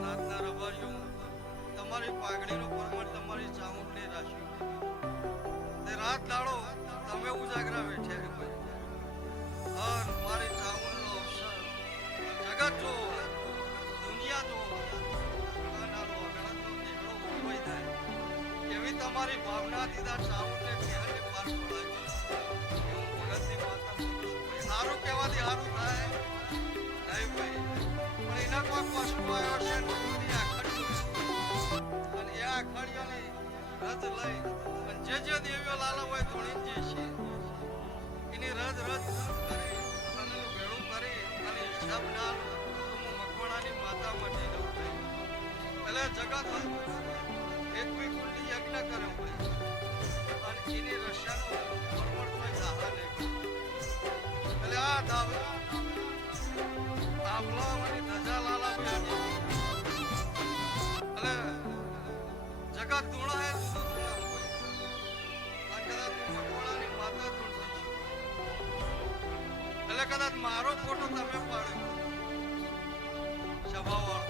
નાથના રબારીઓ તમારી પાઘડીનું પરમણ તમારી ચામુંડની રાશિ તે રાત દાડો તમે ઉજાગરા બેઠ્યા ભાઈ અન મારી ચામુંડનો અવસર જગત જો દુનિયા જો અનારો અગણતનો નીકળો ઉભોય થાય એવી તમારી ભાવના દીધા ચામુંડને ઘેરને પાર પડાવી એવું ભગતની માતા સારું કહેવાથી સારું થાય નહીં ભાઈ પણ એના કોઈ પશુ આવ્યો છે અને એ આખડીઓની રજ લઈ અને જે દેવીઓ લાલા હોય ધોણી જે છે એની રજ કરી અને ભેળું કરી અને હિસાબ ના તો હું મકવાણાની માતા મટી દઉં એટલે જગત એકવી કુંડલી યજ્ઞ કર્યો ભાઈ અને એની રશિયાનું પરવડ કોઈ દાહા નહીં એટલે આ દાવલા આભલાવાની ધજા લાલા ભાઈ એટલે જગત ધૂણા હે ધૂણા હોય અને કદાચ મકવાણાની માતા ધૂણ એટલે કદાચ મારો ફોટો તમે પાડ્યો સભાવાળો